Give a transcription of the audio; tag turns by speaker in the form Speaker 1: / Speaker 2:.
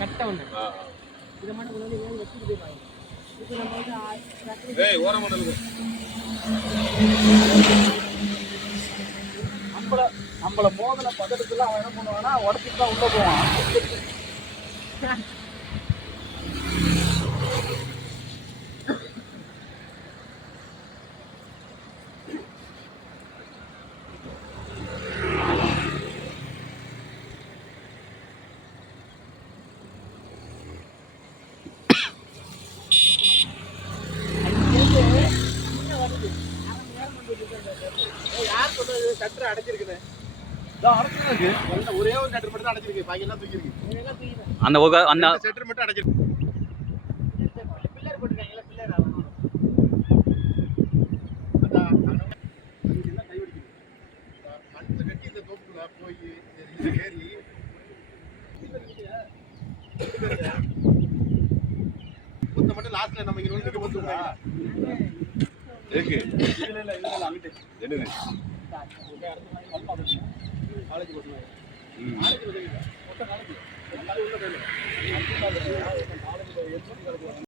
Speaker 1: கட்டை ஒன்று இதை மட்டும் கொண்டு வந்து ஏன் வச்சுட்டு போய் பாருங்க. இப்போ நம்ம வந்து
Speaker 2: ஓரம் பண்ணுங்க
Speaker 3: நம்மள நம்மள மோதின பதட்டத்துல அவன் என்ன பண்ணுவான்னா உடச்சிட்டு தான் உள்ள போவான்.
Speaker 2: யார் சொன்னது சட்டர் அடைச்சிருக்குது ஒரே ஒரு சட்டர் மட்டும் தான் அடைச்சிருக்கு பாக்கி எல்லாம் தூக்கி
Speaker 4: அந்த அந்த
Speaker 2: சட்டர் மட்டும் அடைச்சிருக்கு
Speaker 1: பில்லர் போட்டுருக்காங்களா பில்லர் ஆகணும்
Speaker 2: அதான் கட்டி மட்டும் லாஸ்ட்ல நம்ம இங்க நுழைஞ்சிட்டு போத்துங்களா இருக்கு எடுங்க
Speaker 3: காலேஜ் போட்டு
Speaker 2: ம்.
Speaker 3: காலேஜ் உதவி மொத்த காலேஜ் உள்ள போயிடும் காலேஜ்